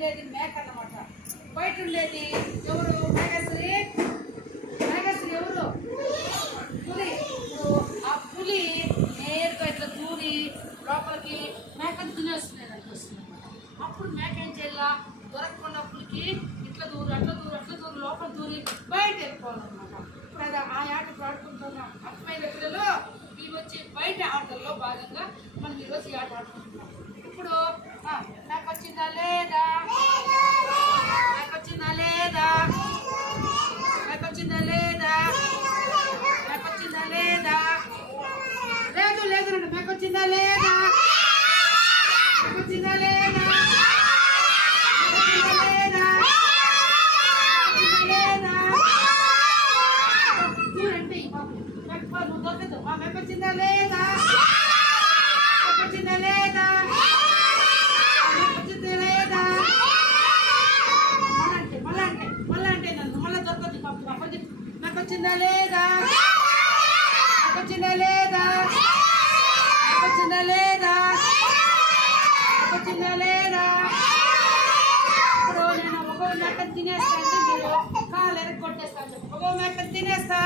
ఉండేది మేక అన్నమాట. బయట ఉండేది ఎవరు? మేఘశ్రీ. మేఘశ్రీ ఎవరు? పులి. ఇప్పుడు ఆ పులి నేరుగా ఇట్లా దూరి లోపలికి మేకను తినేస్తున్నాడు అనిపిస్తుంది. అప్పుడు మేక ఏం చేయాల? దొరకకుండా పులికి ఇట్లా దూరు అట్లా దూరు అట్లా దూరు లోపల దూరి బయట వెళ్ళిపోవాలన్నమాట. ఇప్పుడు అది ఆ ఆట ఆడుకుంటున్నాం. అర్థమైన పిల్లలు ఇవి వచ్చి బయట ఆటల్లో భాగంగా మనం ఈరోజు ఈ ఆట ఆడుకుంటున్నాం. ఇప్పుడు నాకు వచ్చిందా లేదా? నాకు వచ్చిందా లేదా? నాకు వచ్చిందా లేదా? నాకు వచ్చిందా లేదా? లేదు లేదు రండి. నాకు వచ్చిందా లేదా? నాకు వచ్చిందా లేదా? నువ్వు దొరకదు. నాకు వచ్చిందా లేదా? నాకు వచ్చిందా లేదా? నాకు వచ్చిందా లేదా? మళ్ళా అంటే నన్ను మళ్ళీ దొరకదు. నాకు వచ్చిందా లేదా? నాకు వచ్చిందా లేదా? నాకు వచ్చిందా లేదా? నాకు వచ్చిందా లేదా? ఇప్పుడు నేను ఒక్కో మేకను తినేస్తా అంటే మీరు కాలు ఎరగొట్టేస్తా. ఒక్కో మేకను తినేస్తా.